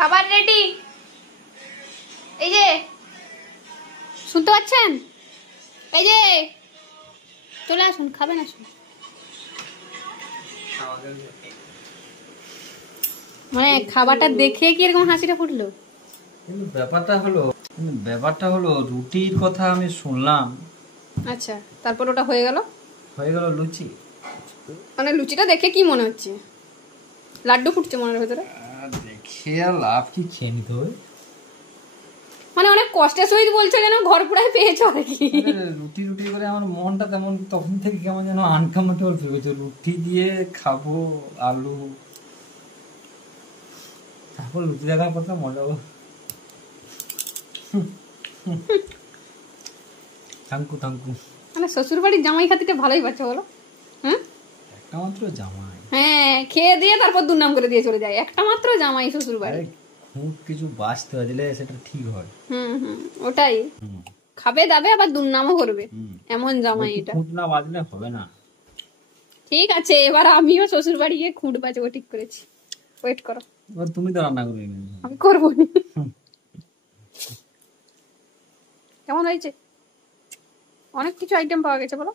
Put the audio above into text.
খাবার রেডি। এই যে শুনতে পাচ্ছেন? এই যে চলে আসুন, খাবেন আসুন। মানে খাবারটা দেখে কি এরকম হাসিটা ফুটলো? কিন্তু ব্যাপারটা হলো রুটির কথা আমি শুনলাম। আচ্ছা, তারপর ওটা হয়ে গেল লুচি। মানে লুচিটা দেখে কি মনে হচ্ছে? লাড্ডু ফুটছে মনের ভেতরে। দেখে আর লাভ কি, খেয়ে নিতে হবে। মানে অনেক কষ্টের সহিত বলছো, যেন ঘর পুরাই পেয়েছো আর কি। রুটি রুটি করে আমার মনটা তেমন তখন থেকে কেমন যেন আনকমফোর্টেবল ফিল হচ্ছে। রুটি দিয়ে খাবো আলু, তারপর লুচি দেখার কথা মজা হবে। Thank you thank you. মানে শ্বশুর বাড়ির জামাই খাতিটা ভালোই পাচ্ছ বলো? হ্যাঁ, একটা মাত্র জামাই। হ্যাঁ, খেয়ে দিয়ে তারপর দুর্নাম করে দিয়ে চলে যায়। একটা মাত্র জামাই শ্বশুর বাড়ি, খুব কিছু বাঁচতে দিলে সেটা ঠিক হয়। ওটাই। খাবে দাবে আবার দুর্নামও করবে, এমন জামাই এটা। খুঁট না বাজলে হবে না। ঠিক আছে, এবার আমিও শ্বশুর বাড়ি গিয়ে খুঁট বাজবো, ঠিক করেছি। ওয়েট করো। তুমি তো রান্না করবে। আমি করবো না। কেমন হয়েছে? অনেক কিছু আইটেম পাওয়া গেছে বলো।